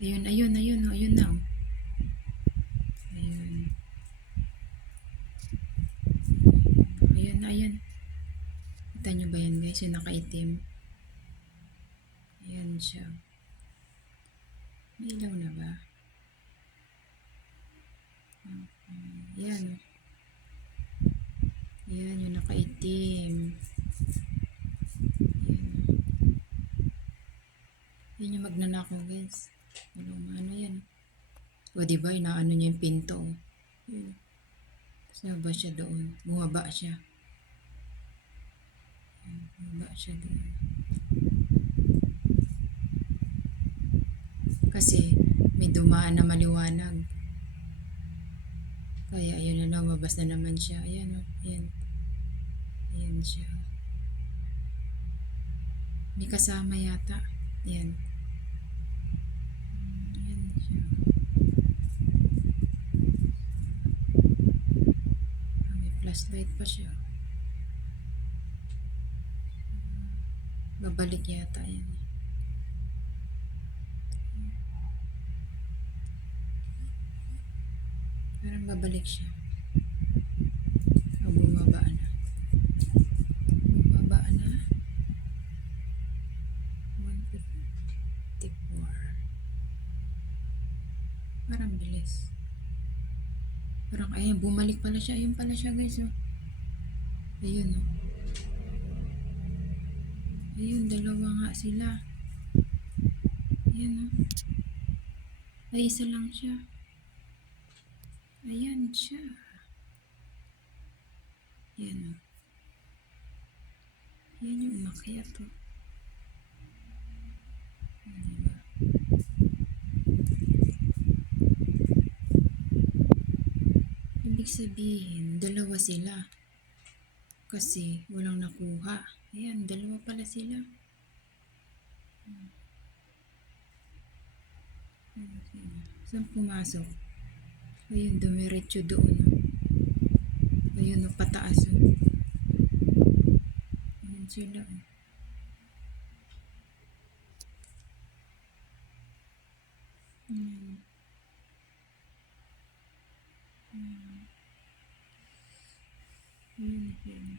Ayun, ayun, ayun, oh, ayun na. Oh. Ayun. Ayun, ayun. Kita nyo ba yan guys? Yung nakaitim. Ayan siya. May ilaw na ba? Okay. Yan. Yan, yung nakaitim. Yan. Yan yung magnanakaw guys. Ano yan? O diba, inaano niya yung pinto. Yan. Saan ba siya doon? Bumaba siya. Bumaba siya doon. Kasi may dumaan na maliwanag. Kaya ayun na, lumabas na naman siya. Ayan o, ayan. Ayan siya. May kasama yata. Ayan. Ayan siya. May flashlight pa siya. Babalik yata yan. Parang babalik siya. O, bumaba na. Bumaba na. 154. Parang bilis. Parang ayun, bumalik pala siya. Ayun pala siya guys. Oh. Ayun oh. Ayun, dalawa nga sila. Ayan oh. Ay, isa lang siya. Ayan siya. Ayan oh. Ayan yung umakyat oh. Diba? Ibig sabihin, dalawa sila. Kasi walang nakuha. Ayan, dalawa pala sila. Saan pumasok? Ayun, dumiretso doon. Ayun, pataas. Ayun sila. Ayun. Ayun. Ayun. Ayun.